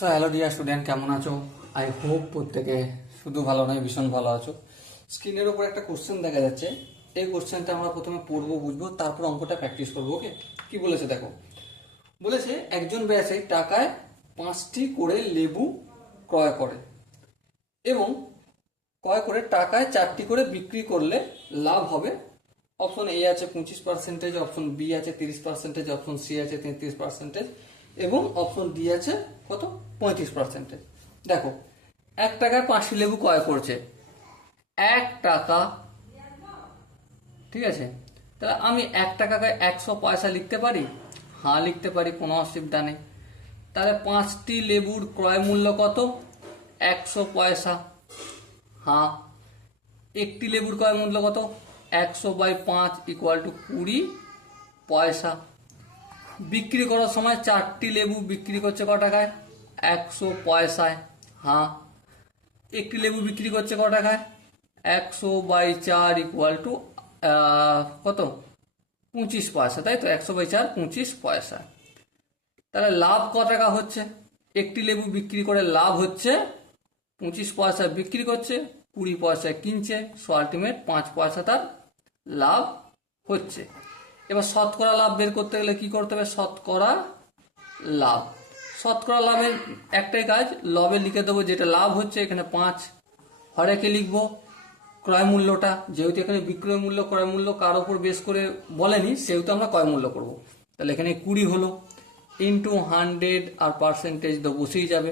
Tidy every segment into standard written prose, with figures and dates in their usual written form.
Hello dear student, কেমন আছো? I hope প্রত্যেকে শুধু ভালো নয়, ভীষণ ভালো আছো। স্ক্রিনের উপর একটা কোশ্চেন দেখা যাচ্ছে। এই কোশ্চেনটা আমরা প্রথমে পড়বো, বুঝবো, তারপর অঙ্কটা প্র্যাকটিস করবো। ওকে, কি বলেছে দেখো। বলেছে একজন ব্যবসায়ী টাকায় 5টি করে লেবু ক্রয় করে এবং ক্রয় করে টাকায় 4টি করে বিক্রি করলে লাভ হবে। অপশন এ আছে 25%, অপশন বি আছে 30%, অপশন সি আছে 33% এবং অপশন ডি আছে কত 35%। দেখো, 1 টাকায় 5টি লেবু ক্রয় করছে, 1 টাকা, ঠিক আছে। তাহলে আমি 1 টাকাকে 100 পয়সা লিখতে পারি? হ্যাঁ লিখতে পারি, কোনো অসুবিধা নেই। তাহলে 5টি লেবুর ক্রয় মূল্য কত? 100 পয়সা। হ্যাঁ। একটি লেবুর ক্রয় মূল্য কত? 100/5 = 20 পয়সা। বিক্রি করার সময় 4টি লেবু বিক্রি করছে ক টাকায়? 100 পয়সায়। হ্যাঁ। একটি লেবু বিক্রি করছে ক টাকায়? 100/4 কত? 25 পয়সা, তাই তো? 100/4 25 পয়সা। তাহলে লাভ ক টাকা হচ্ছে? একটি লেবু বিক্রি করে লাভ হচ্ছে 25 পয়সা, বিক্রি করছে 20 পয়সা কিনছে, সো আলটিমেট 5 পয়সা তার লাভ হচ্ছে। এবার শতকরা লাভ বের করতে গেলে কি করতে হবে? শতকরা লাভ। শতকরা লাভের একটাই কাজ, লবে লিখে দেবো যেটা লাভ হচ্ছে, এখানে 5, হরেকে লিখবো ক্রয় মূল্যটা, যেহেতু এখানে বিক্রয় মূল্য ক্রয় মূল্য কার উপর বেস করে বলেনি, সেহেতু আমরা ক্রয় মূল্য করব। তাহলে এখানে 20 হলো, ইন্টু 100 আর পার্সেন্টেজ তো বসেই যাবে।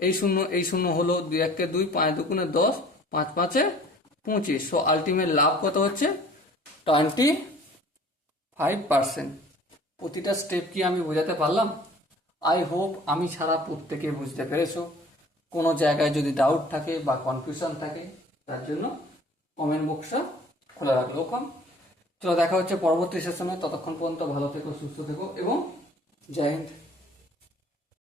এই শূন্য হলো, 2 1 2, 5 2 10, 5 5 25। সো আলটিমেট লাভ কত হচ্ছে? 25%। প্রতিটা স্টেপ কি আমি বোঝাতে পারলাম? আই হোপ আমি ছাড়া প্রত্যেকে বুঝতে পেরেছো। কোনো জায়গায় যদি ডাউট থাকে বা কনফিউশন থাকে, তার জন্য কমেন্ট বক্সটা খোলা রাখলো। চলো দেখা হচ্ছে পরবর্তী সেশনে। ততক্ষণ পর্যন্ত ভালো থেকো, সুস্থ থেকো এবং জয় হিন্দ।